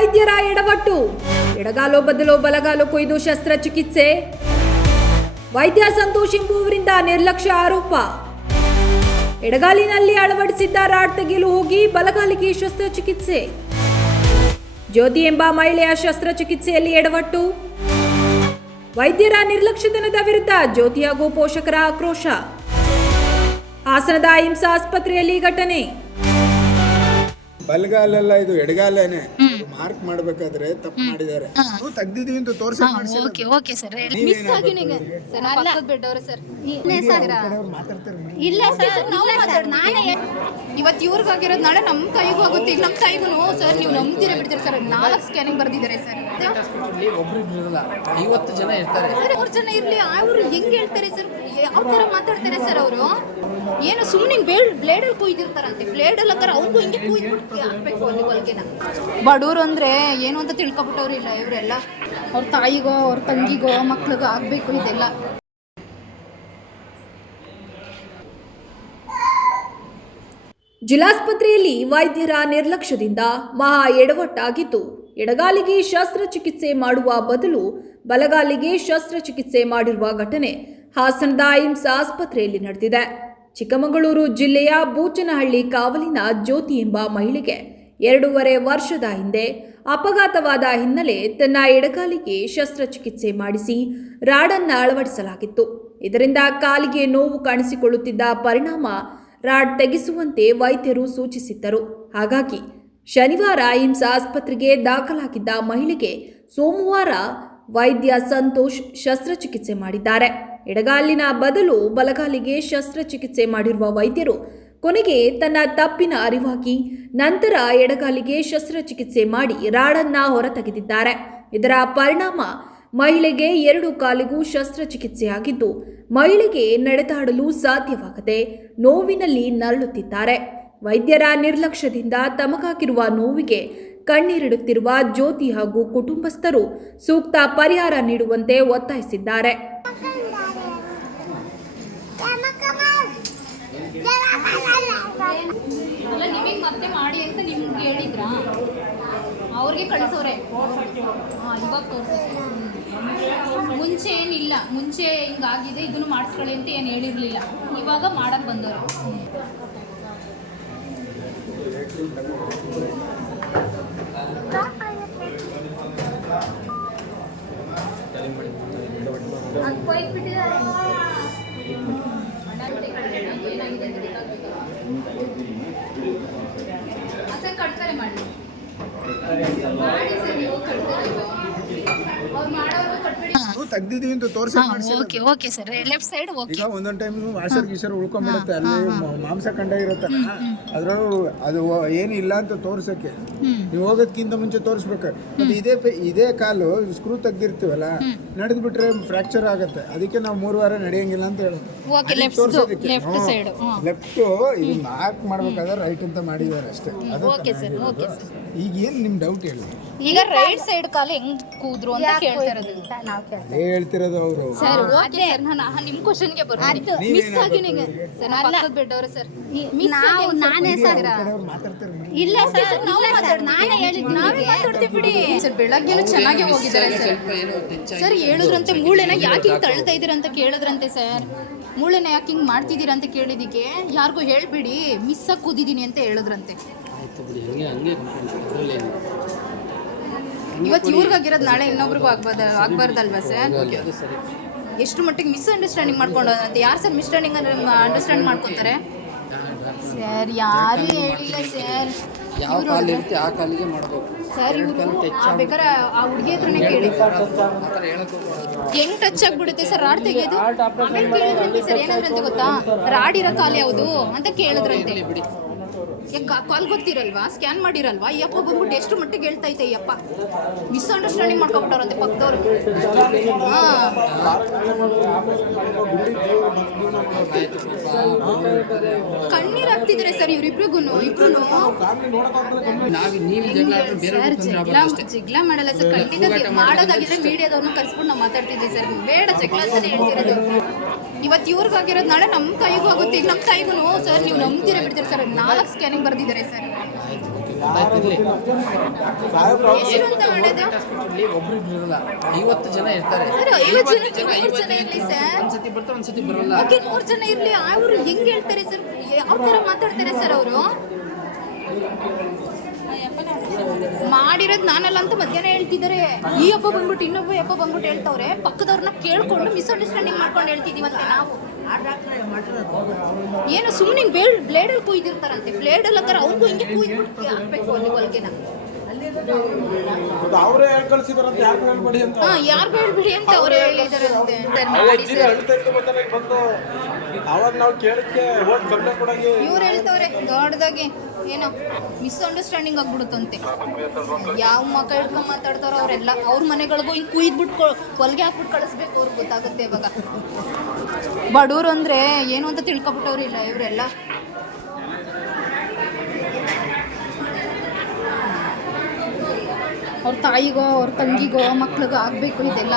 ವೈದ್ಯರ ಎಡವಟ್ಟು. ಎಡಗಾಲು ಬದಲು ಬಲಗಾಲು ಕೊಯ್ದು ಶಸ್ತ್ರಚಿಕಿತ್ಸೆ. ವೈದ್ಯ ಸಂತೋಷ್ ಎಂಬುವರಿಂದ ನಿರ್ಲಕ್ಷ್ಯ ಆರೋಪ. ಎಡಗಾಲಿನಲ್ಲಿ ಅಳವಡಿಸಿದ್ದ ರಾಡ್ ತೆಗೆಯಲು ಹೋಗಿ ಬಲಗಾಲಿಗೆ ಶಸ್ತ್ರಚಿಕಿತ್ಸೆ. ಜ್ಯೋತಿ ಎಂಬ ಮಹಿಳೆಯ ಶಸ್ತ್ರಚಿಕಿತ್ಸೆಯಲ್ಲಿ ಎಡವಟ್ಟು. ವೈದ್ಯರ ನಿರ್ಲಕ್ಷ್ಯತನದ ವಿರುದ್ಧ ಜ್ಯೋತಿ ಹಾಗೂ ಪೋಷಕರ ಆಕ್ರೋಶ. ಹಾಸನದ ಹಿಂಸಾ ಆಸ್ಪತ್ರೆಯಲ್ಲಿ ಘಟನೆ. ಬಲಗಾಲೆಲ್ಲ ಇದು ಎಡಗಾಲೇನೆ. ಮಾರ್ಕ್ ಮಾಡಬೇಕಾದ್ರೆ ತಪ್ಪು ಮಾಡಿದ್ದಾರೆ. ತೆಗ್ದಿದೀವಿ ಅಂತ ತೋರಿಸಿ ಓಕೆ ಓಕೆ ಸರ್. ಮಿಸ್ ಆಗಿ ನಿಂಗೆ ಸರ್ ನಮ್ಮ ಪಕ್ಕದ ಬೆಡ್ ಅವರು ಸರ್. ಇಲ್ಲ ಸರ್ ನಾವು ಮಾತಾಡ್ ನಾನೇ ಇವತ್ತು ಇವ್ರಿಗಾಗಿರೋದು ನಾಳೆ ನಮ್ಮ ಕೈಗೂ ಆಗುತ್ತೆ. ಈಗ ನಮ್ಮ ಕೈಗೂ ಸರ್ ನೀವು ನಂಬ್ತೀರ ಬಿಡ್ತೀರ ಸರ್. ನಾಲ್ಕು ಸ್ಕ್ಯಾನಿಂಗ್ ಬರ್ದಿದ್ದಾರೆ ಸರ್. ಒಬ್ರಿಬ್ರು ಇರಲ್ಲ. ಐವತ್ತು ಜನ ಇರ್ತಾರೆ. ಮೂರು ಜನ ಇರ್ಲಿ. ಅವರು ಹೆಂಗ್ ಹೇಳ್ತಾರೆ ಸರ್? ಯಾವ ತರ ಮಾತಾಡ್ತಾರೆ ಸರ್ ಅವರು. ಏನು ಸುಮ್ಮನೆ ಬ್ಲೇಡ್ ಬ್ಲೇಡಲ್ಲಿ ಕುಯ್ದಿರ್ತಾರಂತೆ. ಬ್ಲೇಡಲ್ಲಿ ಹಾಕಾರ ಅವ್ರಿಗೂ ಹಿಂಗೆ ಕುಯ್ದ್ಬಿಟ್ಟು ಹಾಕ್ಬೇಕು ಅಲ್ಲಿ ಹೊಲ್ಗೆನ ಬಡವರು ಅಂದ್ರೆ ಏನು ಅಂತ ತಿಳ್ಕೊಬಿಟ್ಟವ್ರು ಇಲ್ಲ. ಇವರೆಲ್ಲ ಅವ್ರ ತಾಯಿಗೋ, ಅವ್ರ ತಂಗಿಗೋ, ಮಕ್ಳಿಗೋ ಆಗ್ಬೇಕು ಇದೆಲ್ಲ. ಜಿಲ್ಲಾಸ್ಪತ್ರೆಯಲ್ಲಿ ವೈದ್ಯರ ನಿರ್ಲಕ್ಷ್ಯದಿಂದ ಮಹಾ ಎಡವಟ್ಟಾಗಿದ್ದು, ಎಡಗಾಲಿಗೆ ಶಸ್ತ್ರಚಿಕಿತ್ಸೆ ಮಾಡುವ ಬದಲು ಬಲಗಾಲಿಗೆ ಶಸ್ತ್ರಚಿಕಿತ್ಸೆ ಮಾಡಿರುವ ಘಟನೆ ಹಾಸನದ ಏಮ್ಸ್ ಆಸ್ಪತ್ರೆಯಲ್ಲಿ ನಡೆದಿದೆ. ಚಿಕ್ಕಮಗಳೂರು ಜಿಲ್ಲೆಯ ಬೂಚನಹಳ್ಳಿ ಕಾವಲಿನ ಜ್ಯೋತಿ ಎಂಬ ಮಹಿಳೆಗೆ ಎರಡೂವರೆ ವರ್ಷದ ಹಿಂದೆ ಅಪಘಾತವಾದ ಹಿನ್ನೆಲೆ ತನ್ನ ಎಡಗಾಲಿಗೆ ಶಸ್ತ್ರಚಿಕಿತ್ಸೆ ಮಾಡಿಸಿ ರಾಡನ್ನು ಅಳವಡಿಸಲಾಗಿತ್ತು. ಇದರಿಂದ ಕಾಲಿಗೆ ನೋವು ಕಾಣಿಸಿಕೊಳ್ಳುತ್ತಿದ್ದ ಪರಿಣಾಮ ರಾಡ್ ತೆಗೆಸುವಂತೆ ವೈದ್ಯರು ಸೂಚಿಸಿದ್ದರು. ಹಾಗಾಗಿ ಶನಿವಾರ ಏಮ್ಸ್ ಆಸ್ಪತ್ರೆಗೆ ದಾಖಲಾಗಿದ್ದ ಮಹಿಳೆಗೆ ಸೋಮವಾರ ವೈದ್ಯ ಸಂತೋಷ್ ಶಸ್ತ್ರಚಿಕಿತ್ಸೆ ಮಾಡಿದ್ದಾರೆ. ಎಡಗಾಲಿನ ಬದಲು ಬಲಗಾಲಿಗೆ ಶಸ್ತ್ರಚಿಕಿತ್ಸೆ ಮಾಡಿರುವ ವೈದ್ಯರು ಕೊನೆಗೆ ತನ್ನ ತಪ್ಪಿನ ಅರಿವಾಗಿ ನಂತರ ಎಡಗಾಲಿಗೆ ಶಸ್ತ್ರಚಿಕಿತ್ಸೆ ಮಾಡಿ ರಾಡನ್ನ ಹೊರತೆಗೆದಿದ್ದಾರೆ. ಇದರ ಪರಿಣಾಮ ಮಹಿಳೆಗೆ ಎರಡು ಕಾಲಿಗೂ ಶಸ್ತ್ರಚಿಕಿತ್ಸೆಯಾಗಿದ್ದು, ಮಹಿಳೆಗೆ ನಡೆದಾಡಲು ಸಾಧ್ಯವಾಗದೆ ನೋವಿನಲ್ಲಿ ನರಳುತ್ತಿದ್ದಾರೆ. ವೈದ್ಯರ ನಿರ್ಲಕ್ಷ್ಯದಿಂದ ತಮಗಾಗಿರುವ ನೋವಿಗೆ ಕಣ್ಣೀರಿಡುತ್ತಿರುವ ಜ್ಯೋತಿ ಹಾಗೂ ಕುಟುಂಬಸ್ಥರು ಸೂಕ್ತ ಪರಿಹಾರ ನೀಡುವಂತೆ ಒತ್ತಾಯಿಸಿದ್ದಾರೆ. ಅಲ್ಲ ನಿಮಗೆ ಮತ್ತೆ ಮಾಡಿ ಅಂತ ನಿಮ್ಗೆ ಹೇಳಿದ್ರಾ? ಅವ್ರಿಗೆ ಕಳಿಸೋರೆ. ಹಾಂ ಇವಾಗ ತೋರಿಸಿ ಮುಂಚೆ ಏನಿಲ್ಲ ಮುಂಚೆ ಹಿಂಗಾಗಿದೆ ಇದನ್ನು ಮಾಡಿಸ್ಕೊಳ್ಳಿ ಅಂತ ಏನು ಹೇಳಿರಲಿಲ್ಲ. ಇವಾಗ ಮಾಡಕ್ಕೆ ಬಂದವರು. ಕಟ್ತಾರೆ ಮಾಡಿ ಮಾಡಿ ಸರ್ ನೀವು ಕಟ್ತಾರೆ ಅವ್ರು ಮಾಡೋರು ಕಟ್ಬಿಡಿ ನಾವು ತೆಗ್ದಿದೀವಿ ಅಂತ ತೋರಿಸಿ okay okay sir left side okay ಈಗ ಒಂದೊಂದ್ ಟೈಮ್ ವಾಷರ್ ಗೀಷರ್ ಉಳ್ಕೊಂಡ್ಬಿಡುತ್ತೆ ಅಲ್ಲಿ ಮಾಂಸ ಕಂಡ ಇರುತ್ತಲ್ಲ ಅದ್ರಲ್ಲೂ ಅದು ಏನು ಇಲ್ಲ ಅಂತ ತೋರ್ಸಕ್ಕೆ. ನೀವು ಹೋಗೋದ್ಕಿಂತ ಮುಂಚೆ ತೋರಿಸ್ಬೇಕು. ಮತ್ತೆ ಇದೇ ಪೆ- ಇದೇ ಕಾಲು ಸ್ಕ್ರೂ ತೆಗ್ದಿರ್ತೀವಲ್ಲ ನಡೆದು ಬಿಟ್ರೆ ಫ್ರಾಕ್ಚರ್ ಆಗುತ್ತೆ. ಅದಕ್ಕೆ ನಾವು ಮೂರು ವಾರ ನಡೆಯಂಗಿಲ್ಲ ಅಂತ ಹೇಳೋದು. ಓಕೆ ಲೆಫ್ಟ್ ಇದು ನಾಲ್ಕು ಮಾಡ್ಬೇಕಾದ್ರೆ ರೈಟ್ ಅಂತ ಮಾಡಿದ್ದಾರೆ ಅಷ್ಟೇ. ಅದು ಓಕೆ ಸರ್ ಓಕೆ ಸರ್ ಈಗ ಏನು ನಿಮ್ಮ ಡೌಟ್ ಹೇಳಿ? ಈಗ ರೈಟ್ ಸೈಡ್ ಕಾಲು ಹೆಂಗ್ ಕೂದ್ರು ಅಂತ ಕೇಳ್ತಾ ಇರೋದು. ಹೇಳ್ತಿರೋದು ಅವರು. ಸರ್ ಓಕೆ ಸರ್ ನಾನು ನಿಮ್ಮ ಕ್ವೆಶ್ಚನ್ ಕ್ವಶನ್ಗೆ ಬರ್ತೀನಿ. ಮಿಸ್ ಆಗಿ ನಿಮಗೆ ಸರ್ ನಾನು ಪಕ್ಕದ ಬೆಡ್ ಅವರು ಸರ್ ನಾವು ನಾನೇ ಸರ್. ಇಲ್ಲ ಸರ್ ನಾವು ಮಾತಾಡ್ ನಾನೇ ಹೇಳಿದ್ದು ನಾವೇ ಮಾತಾಡ್ತೀವಿ ಬಿಡಿ. ಸರ್ ಬೆಳಗ್ಗೆನೂ ಚೆನ್ನಾಗಿ ಹೋಗಿದ್ದಾರೆ ಸರ್ ಸ್ವಲ್ಪ ಏನೋ ತೆಚ್ಚಾಗಿ ಸರ್ ಹೇಳಿದ್ರಂತೆ ಮೂಳೆನ ಯಾಕೆ ಹಿಂಗ್ ತಳ್ತಾ ಇದೀರ ಅಂತ ಕೇಳಿದ್ರಂತೆ ಸರ್ ಮೂಳೆನ ಯಾಕೆ ಹಿಂಗ್ ಮಾಡ್ತಿದ್ದೀರಾ ಅಂತ ಕೇಳಿದಕ್ಕೆ ಯಾರಿಗೂ ಹೇಳ್ಬಿಡಿ. ಮಿಸ್ ಆಗಿ ಕೂದಿದ್ದೀನಿ ಅಂತ ಹೇಳಿದ್ರಂತೆ. ಆಯ್ತು ಬಿಡಿ ಹಂಗೆ ಹಂಗೆ. ಇವತ್ತು ಇವ್ರಿಗಾಗಿರೋದು ನಾಳೆ ಇನ್ನೊಬ್ರಿಗೂ ಆಗ್ಬೋದು ಆಗ್ಬಾರ್ದಲ್ವಾ ಸರ್? ಎಷ್ಟು ಮಟ್ಟಿಗೆ ಮಿಸ್ ಅಂಡರ್ಸ್ಟ್ಯಾಂಡಿಂಗ್ ಮಾಡ್ಕೊಂಡು ಅಂತ. ಯಾರು ಸರ್ ಮಿಸ್ಟರ್ನಿಂಗ್ ಅಂಡರ್ಸ್ಟ್ಯಾಂಡ್ ಮಾಡ್ಕೊತಾರೆ? ಸರ್ ಯಾರು ಹೇಳಿಲ್ಲ ಸರ್. ಯಾವ ಕಾಲಿರುತ್ತೆ ಆ ಕಾಲಿಗೆ ಮಾಡಬೇಕು. ಸರ್ ಇವರು ಬೇಕಾದ್ರೆ ಆ ಹುಡುಗಿ ಹತ್ರನೇ ಕೇಳಿ. ಹೆಂಗ್ ಟಚ್ ಆಗ್ಬಿಡುತ್ತೆ ಸರ್? ರಾಡ್ ತೆಗೆಯೋದು? ಆಮೇಲೆ ಕೇಳಿದ್ರಂತೆ ಸರ್ ಏನಾದ್ರಂತೆ ಗೊತ್ತಾ? ರಾಡ್ ಇರೋ ಕಾಲ್ ಯಾವುದು ಅಂತ ಕೇಳಿದ್ರಂತೆ. ಕಾಲ್ ಗೊತ್ತಿರಲ್ವಾ? ಸ್ಕ್ಯಾನ್ ಮಾಡಿರಲ್ವಾ? ಅಪ್ಪ ಬಂದ್ಬಿಟ್ಟು ಎಷ್ಟು ಮಟ್ಟಿಗೆ ಹೇಳ್ತಾ ಐತೆ ಅಪ್ಪ. ಮಿಸ್ಅಂಡರ್ಸ್ಟ್ಯಾಂಡಿಂಗ್ ಮಾಡ್ಕೊಬಿಟ್ಟವ್ರಂತೆ ಪಕ್ಕದವ್ರು. ಹಾ. ಕಣ್ಣೀರು ಸ್ವಲ್ಪ ಸರ್ ಇವ್ರಿಬ್ರಿಗೂ ಇಬ್ರು ನಾವು ನೀವು ಜಗಳ ಮಾಡಲ್ಲ ಸರ್. ಖಂಡಿತ ಮಾಡೋದಾಗಿದ್ರೆ ಮೀಡಿಯಾದವ್ರನ್ನ ಕರ್ಸ್ಬಿಟ್ಟು ನಾವು ಮಾತಾಡ್ತಿದ್ದೀವಿ ಸರ್. ಬೇಡ ಜಗಳ ಅಂತ ಹೇಳ್ತಿರೋದು. ಇವತ್ತು ಇವ್ರಿಗಾಗಿರೋದು ನಾಳೆ ನಮ್ಮ ಕೈಗೂ ಆಗುತ್ತೆ. ಈಗ ನಮ್ಮ ಕೈಗೂ ಸರ್ ನೀವು ನಂಬ್ತೀರ ಬಿಡ್ತೀರ? ಸರ್ ನಾಲ್ಕು ಸ್ಕ್ಯಾನಿಂಗ್ ಬರ್ದಿದ್ದಾರೆ ಸರ್. ಎಷ್ಟು ಅಂತ ಮಾಡೋದು ಹಾಸ್ಪಿಟಲ್ ಒಬ್ರು ಇಬ್ರು ಇರಲ್ಲ ಐವತ್ತು ಜನ ಇರ್ತಾರೆ. ಸರ್, ಐವತ್ತು ಜನ, ನೂರು ಜನ ಇರ್ಲಿ ಸರ್. ಒಂದ್ಸತಿ ಬರ್ತಾರೆ ಒಂದ್ಸತಿ ಬರಲ್ಲ. ಓಕೆ ನೂರು ಜನ ಇರ್ಲಿ. ಅವ್ರು ಹೆಂಗ್ ಹೇಳ್ತಾರೆ ಸರ್? ಯಾವ ತರ ಮಾತಾಡ್ತಾರೆ ಸರ್ ಅವರು? ಮಾಡಿರೋದು ನಾನಲ್ಲ ಅಂತ ಮಧ್ಯಾಹ್ನ ಹೇಳ್ತಿದ್ದಾರೆ. ಈ ಹಬ್ಬ ಬಂದ್ಬಿಟ್ಟು ಇನ್ನೊಬ್ಬ ಹಬ್ಬ ಬಂದ್ಬಿಟ್ಟು ಹೇಳ್ತವ್ರೆ. ಪಕ್ಕದವ್ರನ್ನ ಕೇಳ್ಕೊಂಡು ಮಿಸ್ಅಂಡರ್ಸ್ಟ್ಯಾಂಡಿಂಗ್ ಮಾಡ್ಕೊಂಡು ಹೇಳ್ತಿದೀವಂತೆ ನಾವು. ಏನು ಸುಮ್ಮನೆ ಬ್ಲೇಡ್ ಬ್ಲೇಡಲ್ಲಿ ಕುಯ್ದಿರ್ತಾರಂತೆ. ಬ್ಲೇಡಲ್ಲಿ ಹಾಕಾರ ಅವ್ರಿಗೂ ಹಿಂಗೆ ಕುಯ್ದ್ಬಿಟ್ಟು ಹಾಕ್ಬೇಕು ಅಲ್ಲಿ ಹೊಲ್ಗೆನ ಅವರೇ ಕಳ್ಸಿದಾರಂತ ಯಾರು ಹೇಳ್ಬೇಡಿ ಅಂತ. ಹಾ ಯಾರು ಹೇಳ್ಬಿಡಿ ಅಂತ ಅವ್ರು ಹೇಳಿದಾರಂತೆ ಅಂತ ಮಾಡಿ ಸರ್. ಅಳ್ತಾ ಇತ್ತು ಮತ್ತೆ ನನಗೆ ಬಂದು ಅವಾಗ ನಾವು ಕೇಳಕ್ಕೆ ಹೋಗಿ ಕಂಪ್ಲೇಂಟ್ ಕೊಡಾಗಿ ಇವ್ರು ಹೇಳ್ತವ್ರೆ ದೊಡ್ಡದಾಗಿ ಏನೋ ಮಿಸ್ಅಂಡರ್ಸ್ಟ್ಯಾಂಡಿಂಗ್ ಆಗ್ಬಿಡುತ್ತಂತೆ. ಯಾವ ಮಕ್ಕ ಹಿಡ್ಕೊಂಡ್ ಮಾತಾಡ್ತಾರೋ ಅವರೆಲ್ಲ ಅವ್ರ ಮನೆಗಳಿಗೂ ಹಿಂಗೆ ಕುಯ್ದ್ಬಿಟ್ಟು ಹೊಲ್ಗೆ ಹಾಕ್ಬಿಟ್ಟು ಕಳಿಸ್ಬೇಕು ಅವ್ರಿಗೆ ಗೊತ್ತಾಗುತ್ತೆ ಇವಾಗ. ಬಡವ್ರು ಅಂದ್ರೆ ಏನು ಅಂತ ತಿಳ್ಕೊಬಿಟ್ಟವ್ರಿಲ್ಲ ಇವರೆಲ್ಲ ಅವ್ರ ತಾಯಿಗೋ ಅವ್ರ ತಂಗಿಗೋ ಮಕ್ಳಿಗೋ ಆಗಬೇಕು ಇದೆಲ್ಲ.